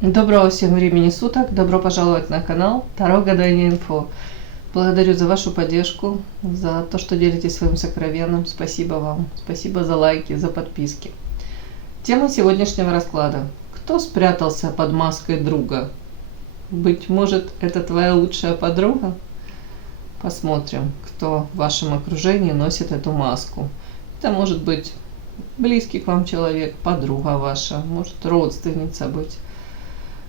Доброго всем времени суток, добро пожаловать на канал Таро Гадание Инфо. Благодарю за вашу поддержку, за то, что делитесь своим сокровенным. Спасибо вам, спасибо за лайки, за подписки. Тема сегодняшнего расклада. Кто спрятался под маской друга? Быть может, это твоя лучшая подруга? Посмотрим, кто в вашем окружении носит эту маску. Это может быть близкий к вам человек, подруга ваша, может родственница быть.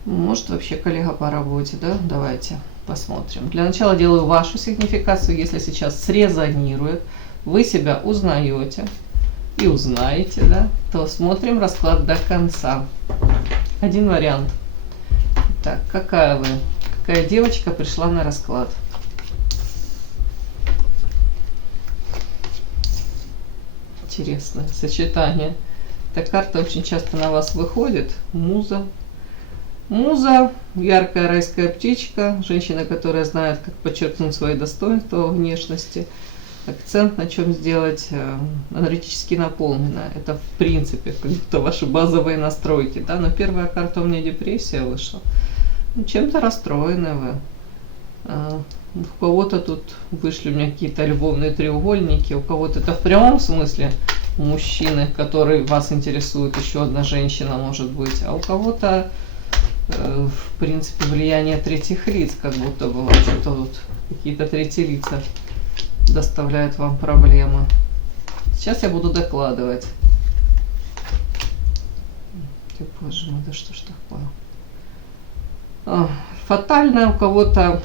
Может вообще коллега по работе, да? Давайте посмотрим. Для начала делаю вашу сигнификацию. Если сейчас срезонирует, вы себя узнаете и узнаете, да? То смотрим расклад до конца. Один вариант. Так, какая вы? Какая девочка пришла на расклад? Интересное сочетание. Эта карта очень часто на вас выходит. Муза. Муза, яркая райская птичка, женщина, которая знает, как подчеркнуть свои достоинства во внешности, акцент на чем сделать, энергетически наполнена. Это в принципе как-то ваши базовые настройки. Да? Но первая карта у меня депрессия вышла. Ну, чем-то расстроены вы. У кого-то тут вышли у меня какие-то любовные треугольники, у кого-то это в прямом смысле мужчины, который вас интересует, еще одна женщина может быть, а у кого-то в принципе влияние третьих лиц, как будто было что-то вот какие-то третьи лица доставляют вам проблемы. Сейчас я буду докладывать. Боже мой, да что ж такое? Фатальная у кого-то.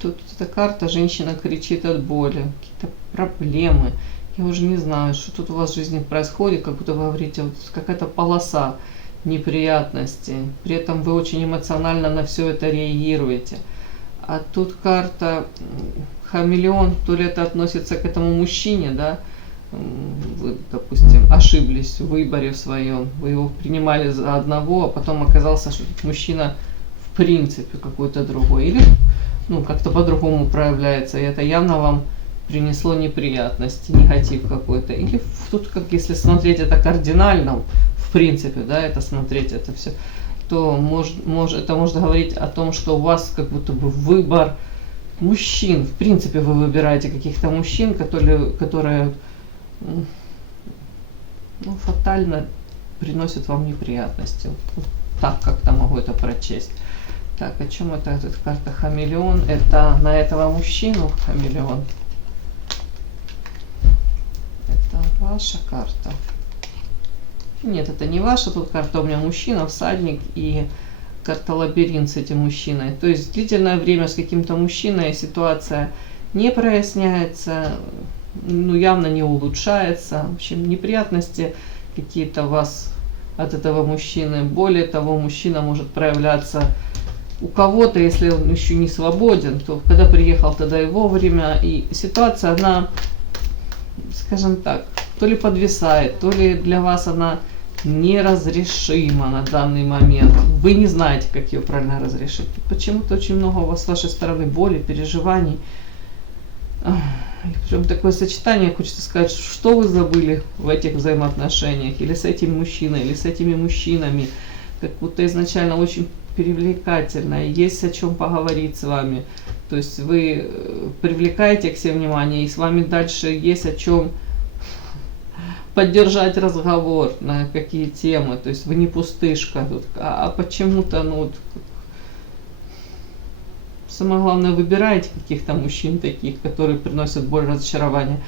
Тут эта карта, женщина кричит от боли, какие-то проблемы. Я уже не знаю, что тут у вас в жизни происходит, как будто вы говорите, вот какая-то полоса неприятности. При этом вы очень эмоционально на все это реагируете. А тут карта хамелеон, то ли это относится к этому мужчине, да, вы, допустим, ошиблись в выборе в своем, вы его принимали за одного, а потом оказался, что мужчина в принципе какой-то другой. Или ну, как-то по-другому проявляется, и это явно вам принесло неприятности, негатив какой-то. Или тут, как если смотреть это кардинально, в принципе, да, это смотреть это все, то это можно говорить о том, что у вас как будто бы выбор мужчин. В принципе, вы выбираете каких-то мужчин, которые фатально приносят вам неприятности. Вот так как-то могу это прочесть. Так, о чем это? Эта карта хамелеон. Это на этого мужчину хамелеон. Это ваша карта. Нет, это не ваша, тут карта у меня мужчина, всадник и карта лабиринт с этим мужчиной. То есть длительное время с каким-то мужчиной ситуация не проясняется, ну явно не улучшается. В общем, неприятности какие-то у вас от этого мужчины. Более того, мужчина может проявляться у кого-то, если он еще не свободен, то когда приехал, тогда и вовремя. И ситуация, она, скажем так, то ли подвисает, то ли для вас она неразрешима на данный момент. Вы не знаете, как ее правильно разрешить. Почему-то очень много у вас с вашей стороны боли, переживаний. Прям такое сочетание, хочется сказать, что вы забыли в этих взаимоотношениях, или с этим мужчиной, или с этими мужчинами. Как будто изначально очень привлекательно, есть о чем поговорить с вами. То есть вы привлекаете к себе внимание, и с вами дальше есть о чем поддержать разговор, на какие темы. То есть вы не пустышка тут, а почему-то, ну вот, самое главное, выбираете каких-то мужчин таких, которые приносят боль, разочарование,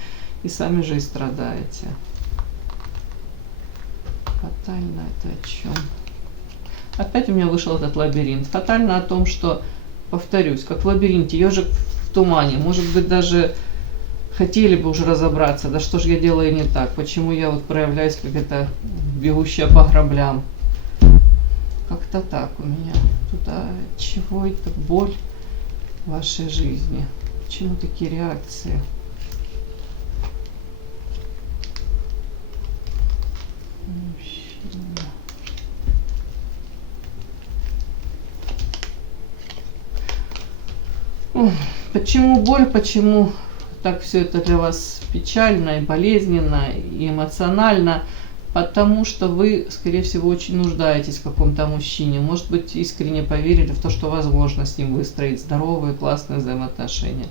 и сами же и страдаете. Фатально это о чем? Опять у меня вышел этот лабиринт. Фатально о том, что, повторюсь, как в лабиринте, ежик в тумане. Может быть, даже хотели бы уже разобраться, да что же я делаю не так, почему я вот проявляюсь как это бегущая по граблям. Как-то так у меня. Туда чего это боль в вашей жизни? Почему такие реакции? Почему боль, почему так все это для вас печально и болезненно и эмоционально? Потому что вы, скорее всего, очень нуждаетесь в каком-то мужчине. Может быть, искренне поверили в то, что возможно с ним выстроить здоровые, классные взаимоотношения.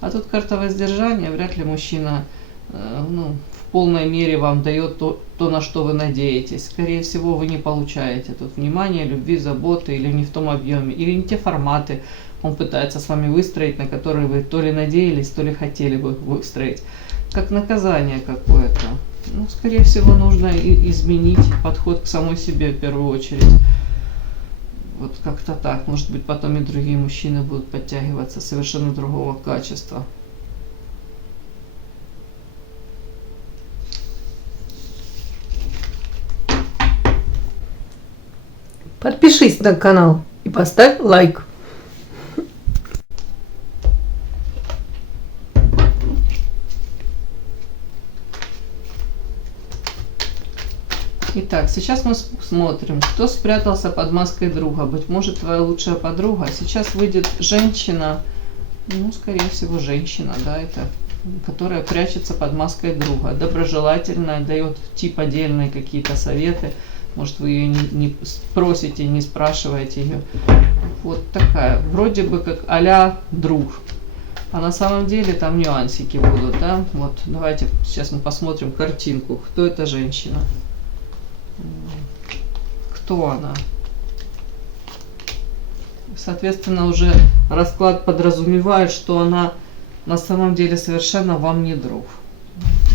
А тут карта воздержания, вряд ли мужчина в полной мере вам дает то, на что вы надеетесь. Скорее всего, вы не получаете тут внимания, любви, заботы, или не в том объеме, или не те форматы он пытается с вами выстроить, на которые вы то ли надеялись, то ли хотели бы выстроить. Как наказание какое-то. Скорее всего, нужно изменить подход к самой себе в первую очередь. Вот как-то так. Может быть, потом и другие мужчины будут подтягиваться совершенно другого качества. Подпишись на канал и поставь лайк. Итак, сейчас мы смотрим, кто спрятался под маской друга. Быть может, твоя лучшая подруга. Сейчас выйдет женщина, скорее всего, женщина, да, это, которая прячется под маской друга. Доброжелательная, дает типа отдельные какие-то советы. Может, вы ее не спросите, не спрашиваете ее. Вот такая, вроде бы как а-ля друг. А на самом деле там нюансики будут, да. Вот, давайте сейчас мы посмотрим картинку. Кто эта женщина? Кто она? Соответственно, уже расклад подразумевает, что она на самом деле совершенно вам не друг.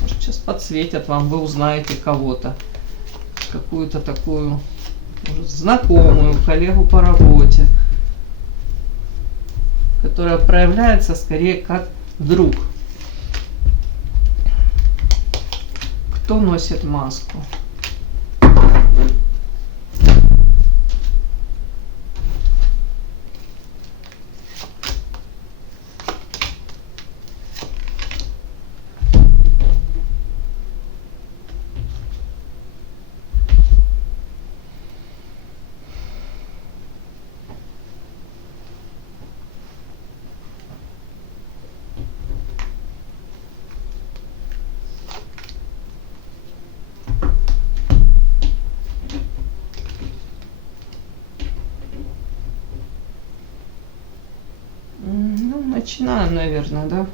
Может, сейчас подсветят вам, вы узнаете кого-то. Какую-то такую, может, знакомую, коллегу по работе, которая проявляется скорее как друг. Кто носит маску? Начинаем, наверное, да?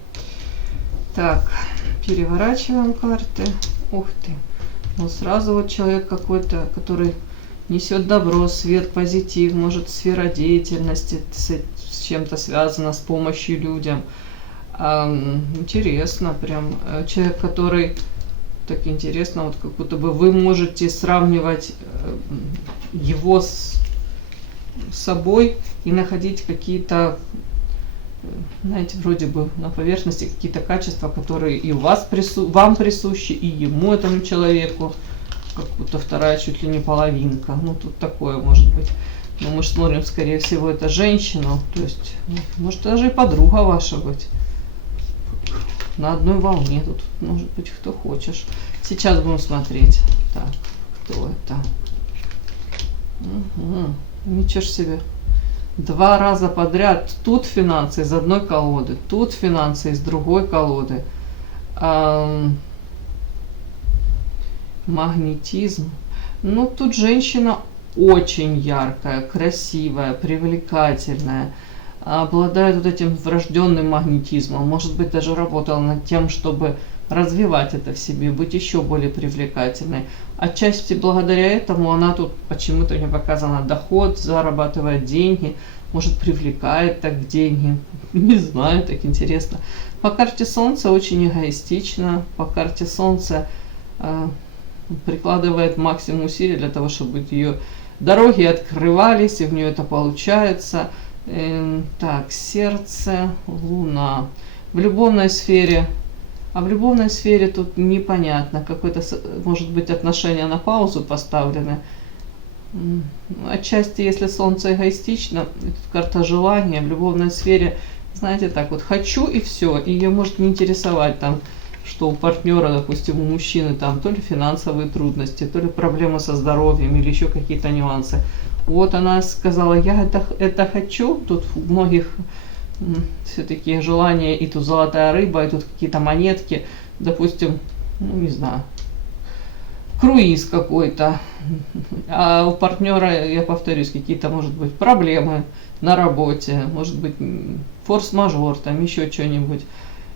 Так, переворачиваем карты. Ух ты. Сразу вот человек какой-то, который несет добро, свет, позитив, может, сфера деятельности с чем-то связана, с помощью людям. Интересно, прям человек, который, так интересно, вот как будто бы вы можете сравнивать его с собой и находить какие-то, знаете, вроде бы на поверхности какие-то качества, которые и вам присущи, и ему, этому человеку, как будто вторая чуть ли не половинка. Тут такое может быть. Но мы же смотрим, скорее всего, это женщина, то есть, может, даже и подруга ваша быть. На одной волне, тут может быть кто хочешь. Сейчас будем смотреть. Так, кто это? Ничего ж себе. 2 раза подряд. Тут финансы из одной колоды, тут финансы из другой колоды. Магнетизм. Тут женщина очень яркая, красивая, привлекательная. Обладает вот этим врожденным магнетизмом. Может быть, даже работала над тем, чтобы развивать это в себе, быть еще более привлекательной. Отчасти благодаря этому она тут почему-то не показана доход, зарабатывает деньги, может, привлекает так деньги. Не знаю, так интересно. По карте Солнца очень эгоистично. По карте Солнца прикладывает максимум усилий для того, чтобы ее дороги открывались, и в нее это получается. Так, сердце, Луна. В любовной сфере. А в любовной сфере тут непонятно. Какое-то, может быть, отношения на паузу поставлены. Отчасти, если Солнце эгоистично, тут карта желания, в любовной сфере, знаете, так вот, хочу и все. И ее может не интересовать там, что у партнера, допустим, у мужчины там то ли финансовые трудности, то ли проблемы со здоровьем или еще какие-то нюансы. Вот она сказала, я это хочу. Тут у многих все-таки желания, и тут золотая рыба, и тут какие-то монетки, допустим, не знаю, круиз какой-то, а у партнера, я повторюсь, какие-то, может быть, проблемы на работе, может быть, форс-мажор, там еще что-нибудь.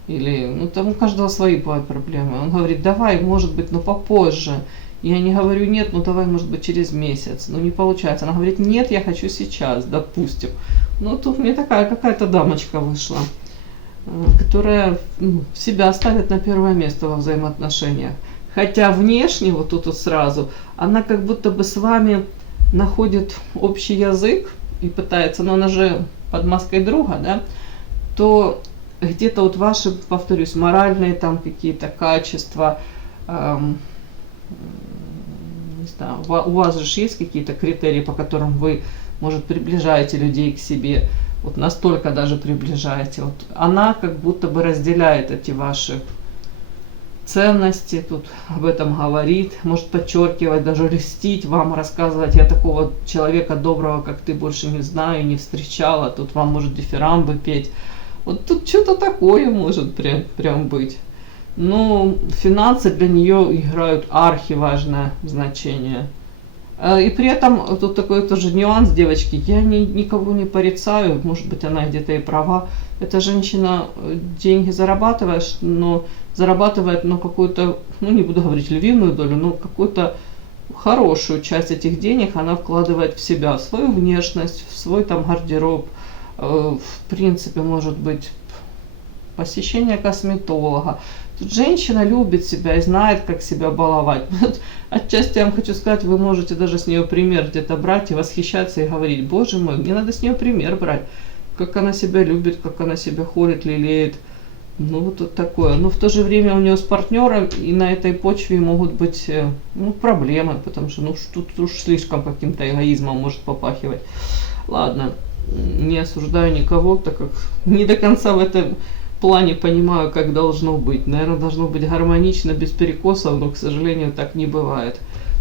Или, ну, там у каждого свои бывают проблемы. Он говорит, давай, может быть, но попозже. Я не говорю нет, ну давай, может быть, через месяц. Ну не получается. Она говорит, нет, я хочу сейчас, допустим. Ну тут мне такая какая-то дамочка вышла, которая себя ставит на первое место во взаимоотношениях. Хотя внешне, вот тут вот сразу, она как будто бы с вами находит общий язык и пытается, но она же под маской друга, да, то где-то вот ваши, повторюсь, моральные там какие-то качества, не знаю, у вас же есть какие-то критерии, по которым вы, может, приближаете людей к себе, вот настолько даже приближаете. Вот она как будто бы разделяет эти ваши ценности, тут об этом говорит, может подчеркивать, даже льстить вам, рассказывать, я такого человека доброго, как ты, больше не знаю, не встречала, тут вам может дифирамбы петь. Вот тут что-то такое может прям быть. Но финансы для нее играют архиважное значение. И при этом тут такой тоже нюанс, девочки, я никого не порицаю, может быть, она где-то и права. Эта женщина деньги зарабатывает, но какую-то, ну не буду говорить львиную долю, но какую-то хорошую часть этих денег она вкладывает в себя, в свою внешность, в свой там гардероб, в принципе, может быть, посещение косметолога. Тут женщина любит себя и знает, как себя баловать. Вот, отчасти я вам хочу сказать, вы можете даже с нее пример где-то брать и восхищаться и говорить, боже мой, мне надо с нее пример брать, как она себя любит, как она себя холит, лелеет. Ну вот такое. Но в то же время у нее с партнером и на этой почве могут быть проблемы, потому что тут уж слишком каким-то эгоизмом может попахивать. Ладно, не осуждаю никого, так как не до конца в этом плане понимаю, как должно быть. Наверное, должно быть гармонично, без перекосов, но, к сожалению, так не бывает.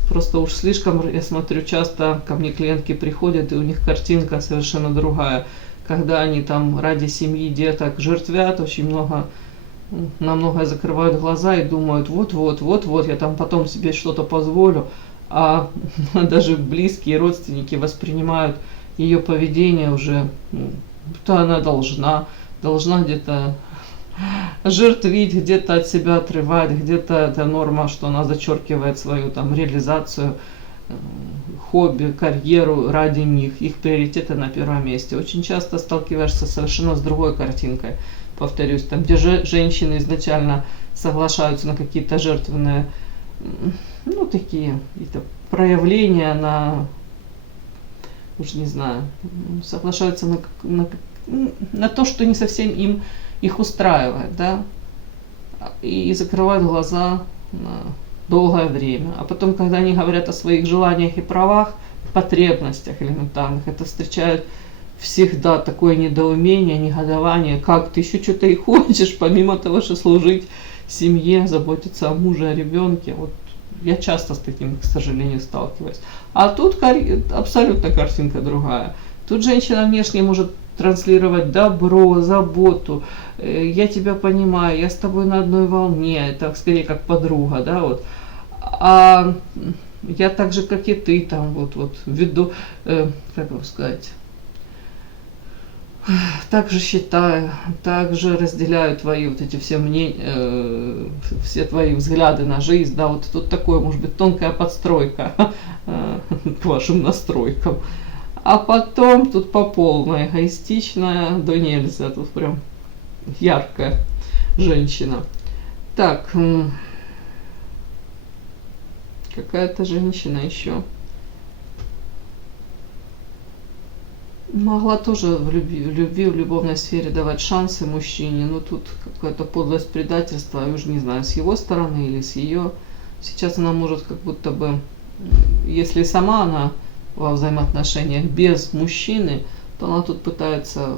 Просто уж слишком, я смотрю, часто ко мне клиентки приходят, и у них картинка совершенно другая. Когда они там ради семьи, деток жертвят, очень много, на многое закрывают глаза и думают, вот, я там потом себе что-то позволю. А даже близкие родственники воспринимают ее поведение уже, что она должна где-то жертвить, где-то от себя отрывать, где-то это норма, что она зачеркивает свою там реализацию, хобби, карьеру ради них, их приоритеты на первом месте. Очень часто сталкиваешься совершенно с другой картинкой, повторюсь, там где женщины изначально соглашаются на какие-то жертвенные, ну такие какие-то проявления, на, уж не знаю, соглашаются на то, что не совсем их устраивает, да, и закрывают глаза на долгое время. А потом, когда они говорят о своих желаниях и правах, потребностях элементарных, это встречают всегда такое недоумение, негодование, как ты еще что-то и хочешь, помимо того, что служить семье, заботиться о муже, о ребенке. Вот я часто с таким, к сожалению, сталкиваюсь. А тут абсолютно картинка другая. Тут женщина внешне может транслировать добро, заботу, я тебя понимаю, я с тобой на одной волне, это скорее как подруга, да, вот. А я так же, как и ты, там, вот веду, как вам сказать, так же считаю, так же разделяю твои вот эти все мнения, все твои взгляды на жизнь, да, вот тут такое, может быть, тонкая подстройка к вашим настройкам. А потом тут по полной, эгоистичная, да нельзя, тут прям яркая женщина. Так, какая-то женщина еще могла тоже в любви, в любовной сфере давать шансы мужчине, но тут какая-то подлость предательства, я уже не знаю, с его стороны или с ее. Сейчас она может как будто бы, если сама она во взаимоотношениях без мужчины, то она тут пытается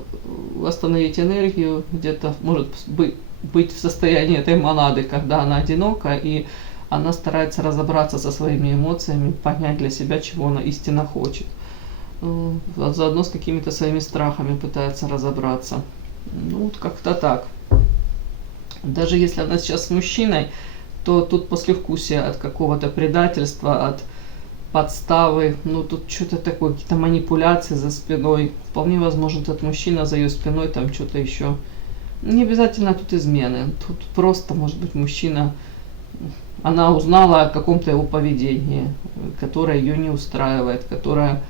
восстановить энергию, где-то может быть в состоянии этой монады, когда она одинока, и она старается разобраться со своими эмоциями, понять для себя, чего она истинно хочет. Заодно с какими-то своими страхами пытается разобраться. Ну, вот как-то так. Даже если она сейчас с мужчиной, то тут послевкусие от какого-то предательства, от подставы, ну тут что-то такое, какие-то манипуляции за спиной. Вполне возможно, этот мужчина за ее спиной там что-то еще. Не обязательно тут измены. Тут просто, может быть, мужчина, она узнала о каком-то его поведении, которое ее не устраивает, которое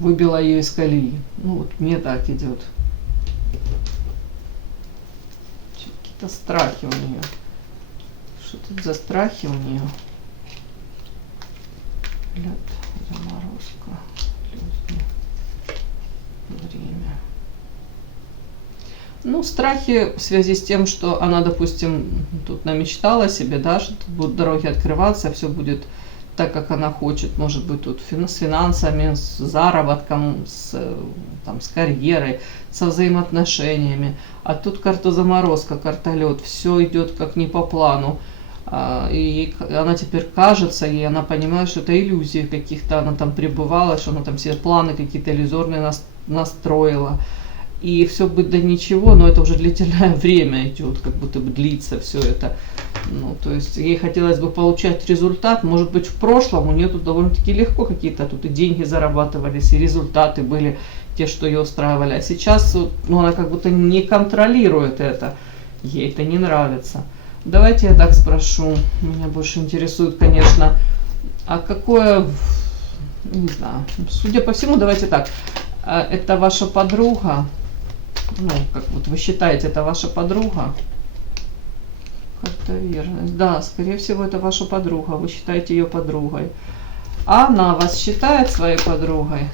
выбило ее из колеи. Ну вот мне так идет. Какие-то страхи у нее. Что тут за страхи у нее? Лед, заморозка, люди, время. Ну, страхи в связи с тем, что она, допустим, тут намечтала себе, да, что тут будут дороги открываться, все будет так, как она хочет, может быть, тут с финансами, с заработком, там, с карьерой, со взаимоотношениями. А тут карта заморозка, карта лед, все идет как не по плану. И она теперь кажется, и она понимает, что это иллюзии каких-то, она там пребывала, что она там все планы какие-то иллюзорные настроила. И все будет до ничего, но это уже длительное время идет, как будто бы длится все это. Ну, то есть ей хотелось бы получать результат. Может быть, в прошлом у нее тут довольно-таки легко какие-то тут и деньги зарабатывались, и результаты были те, что ее устраивали. А сейчас ну, она как будто не контролирует это. Ей это не нравится. Давайте я так спрошу. Меня больше интересует, конечно, а какое, не знаю, судя по всему, давайте так. Это ваша подруга? Ну, как вот вы считаете, это ваша подруга? Как-то верность. Да, скорее всего, это ваша подруга. Вы считаете ее подругой. А она вас считает своей подругой?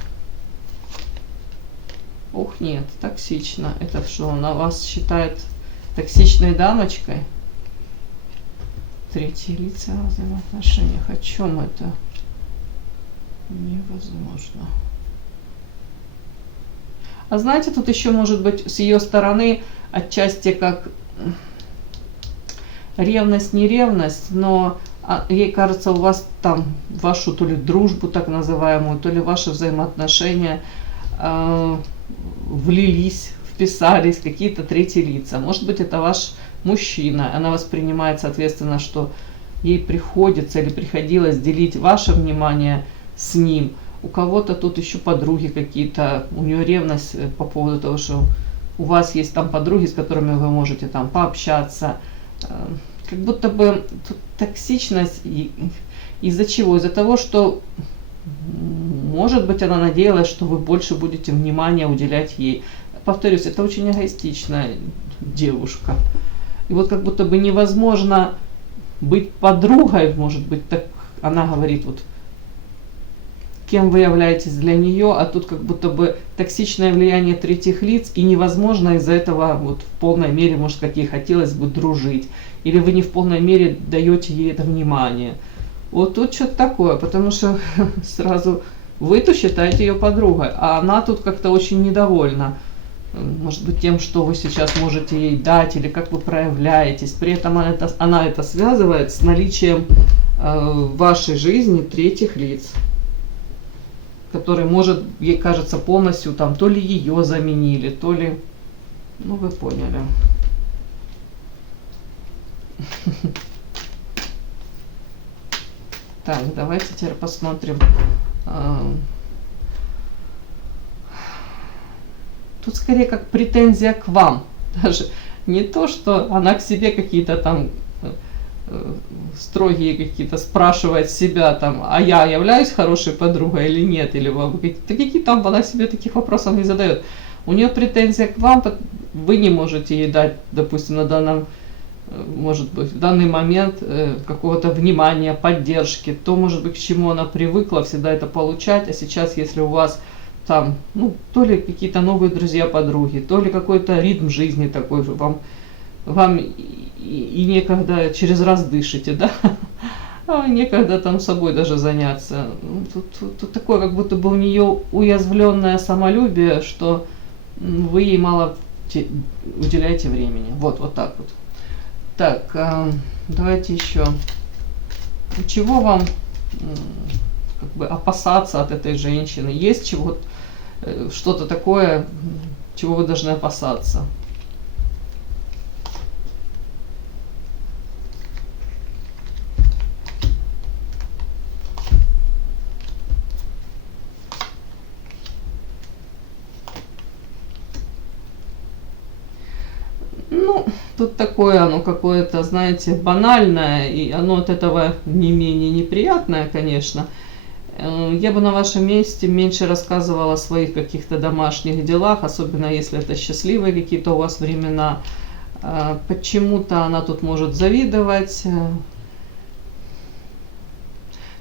Ух, нет, токсично. Это что, она вас считает токсичной дамочкой? Третьи лица в взаимоотношениях. О чем это? Невозможно. А знаете, тут еще может быть с ее стороны отчасти как ревность, не ревность, но ей кажется, у вас там вашу то ли дружбу так называемую, то ли ваши взаимоотношения влились, вписались какие-то третьи лица. Может быть, это ваш мужчина, она воспринимает, соответственно, что ей приходится или приходилось делить ваше внимание с ним. У кого-то тут еще подруги какие-то, у нее ревность по поводу того, что у вас есть там подруги, с которыми вы можете там пообщаться. Как будто бы тут токсичность из-за чего? Из-за того, что, может быть, она надеялась, что вы больше будете внимания уделять ей. Повторюсь, это очень эгоистичная девушка. И вот как будто бы невозможно быть подругой, может быть, так она говорит, вот кем вы являетесь для нее, а тут как будто бы токсичное влияние третьих лиц, и невозможно из-за этого вот в полной мере, может, как ей хотелось бы дружить, или вы не в полной мере даете ей это внимание. Вот тут что-то такое, потому что сразу вы-то считаете ее подругой, а она тут как-то очень недовольна. Может быть, тем, что вы сейчас можете ей дать, или как вы проявляетесь. При этом она это связывает с наличием в вашей жизни третьих лиц, который может, ей кажется, полностью там то ли ее заменили, то ли, ну вы поняли. Так, давайте теперь посмотрим. Тут скорее как претензия к вам. Даже не то, что она к себе какие-то там строгие какие-то спрашивает себя там, а я являюсь хорошей подругой или нет, или какие там она себе таких вопросов не задает. У нее претензия к вам, вы не можете ей дать, допустим, на данном, может быть, в данный момент какого-то внимания, поддержки, то, может быть, к чему она привыкла всегда это получать, а сейчас, если у вас там, ну, то ли какие-то новые друзья, подруги, то ли какой-то ритм жизни такой же, вам и некогда через раз дышите, да, некогда там собой даже заняться. Тут такое, как будто бы у нее уязвленное самолюбие, что вы ей мало уделяете времени. Вот так вот. Так, давайте еще. Чего вам как бы опасаться от этой женщины? Есть чего, что-то такое, чего вы должны опасаться? Ну, тут такое оно какое-то, знаете, банальное, и оно от этого не менее неприятное, конечно. Я бы на вашем месте меньше рассказывала о своих каких-то домашних делах, особенно если это счастливые какие-то у вас времена. Почему-то она тут может завидовать,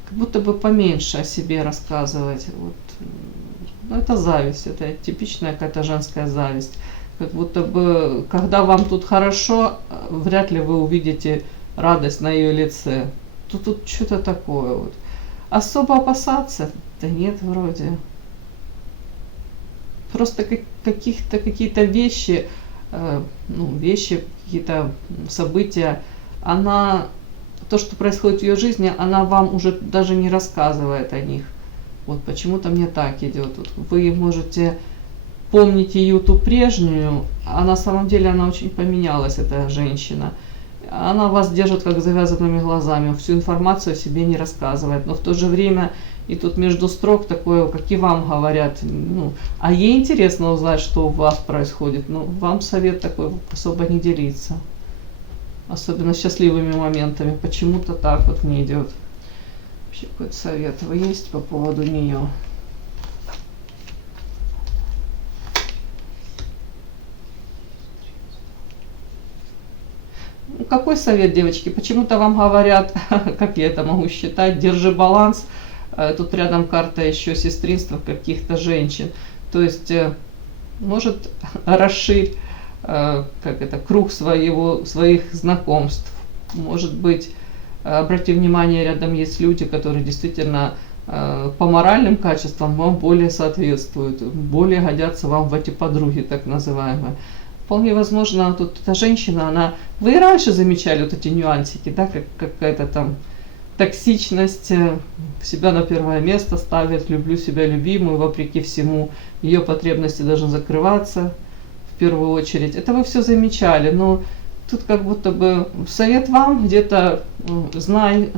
как будто бы поменьше о себе рассказывать. Вот. Ну, это зависть, это типичная какая-то женская зависть. Как будто бы, когда вам тут хорошо, вряд ли вы увидите радость на ее лице. Тут что-то такое вот. Особо опасаться? Да нет, вроде. Просто какие-то вещи, вещи, какие-то события, то, что происходит в ее жизни, она вам уже даже не рассказывает о них. Вот почему-то мне так идет. Вот вы можете помнить ее ту прежнюю, а на самом деле она очень поменялась, эта женщина. Она вас держит как завязанными глазами, всю информацию о себе не рассказывает, но в то же время и тут между строк такое, как и вам говорят, а ей интересно узнать, что у вас происходит, но вам совет такой особо не делиться, особенно счастливыми моментами, почему-то так вот не идет. Вообще какой-то совет вы есть по поводу нее? Какой совет, девочки? Почему-то вам говорят, как я это могу считать, держи баланс. Тут рядом карта еще сестринства каких-то женщин. То есть, может, расширь круг своих знакомств. Может быть, обрати внимание, рядом есть люди, которые действительно по моральным качествам вам более соответствуют, более годятся вам в эти подруги, так называемые. Вполне возможно, тут эта женщина, вы и раньше замечали вот эти нюансики, да, как какая-то там токсичность, себя на первое место ставит, люблю себя любимую, вопреки всему, ее потребности должны закрываться в первую очередь. Это вы все замечали, но тут как будто бы совет вам где-то знай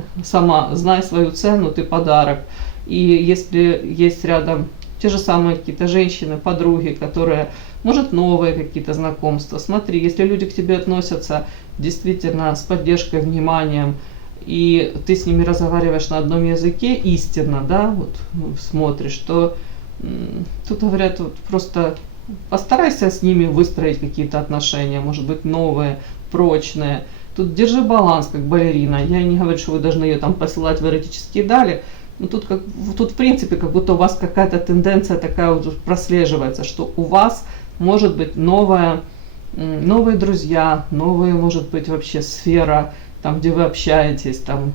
свою цену, ты подарок. И если есть рядом те же самые какие-то женщины, подруги, которые, может, новые какие-то знакомства. Смотри, если люди к тебе относятся действительно с поддержкой, вниманием, и ты с ними разговариваешь на одном языке истинно, да, вот смотришь, то тут говорят, вот просто постарайся с ними выстроить какие-то отношения, может быть, новые, прочные. Тут держи баланс, как балерина. Я не говорю, что вы должны ее там посылать в эротические дали, но тут в принципе как будто у вас какая-то тенденция такая вот прослеживается, что у вас может быть новые друзья, новые, может быть, вообще сфера, там, где вы общаетесь, там,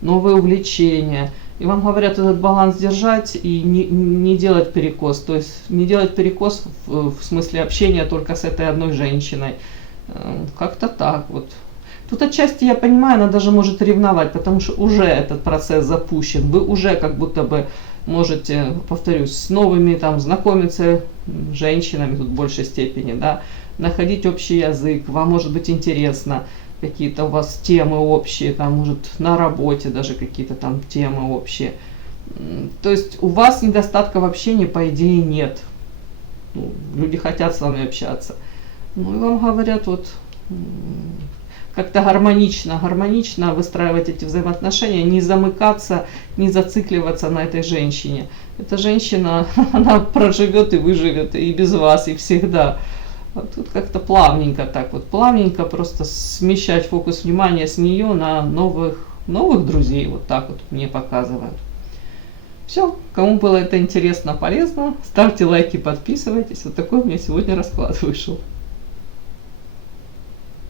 новые увлечения. И вам говорят этот баланс держать и не делать перекос. То есть не делать перекос в смысле общения только с этой одной женщиной. Как-то так вот. Тут отчасти я понимаю, она даже может ревновать, потому что уже этот процесс запущен. Вы уже как будто бы можете, повторюсь, с новыми там знакомиться женщинами тут в большей степени, да, находить общий язык, вам может быть интересно, какие-то у вас темы общие, там, может, на работе даже какие-то там темы общие. То есть у вас недостатка в общении, по идее, нет. Люди хотят с вами общаться. Ну и вам говорят, вот, как-то гармонично выстраивать эти взаимоотношения, не замыкаться, не зацикливаться на этой женщине. Эта женщина, она проживет и выживет и без вас, и всегда. А тут как-то плавненько так вот, плавненько просто смещать фокус внимания с нее на новых друзей, вот так вот мне показывают. Все, кому было это интересно, полезно, ставьте лайки, подписывайтесь. Вот такой у меня сегодня расклад вышел.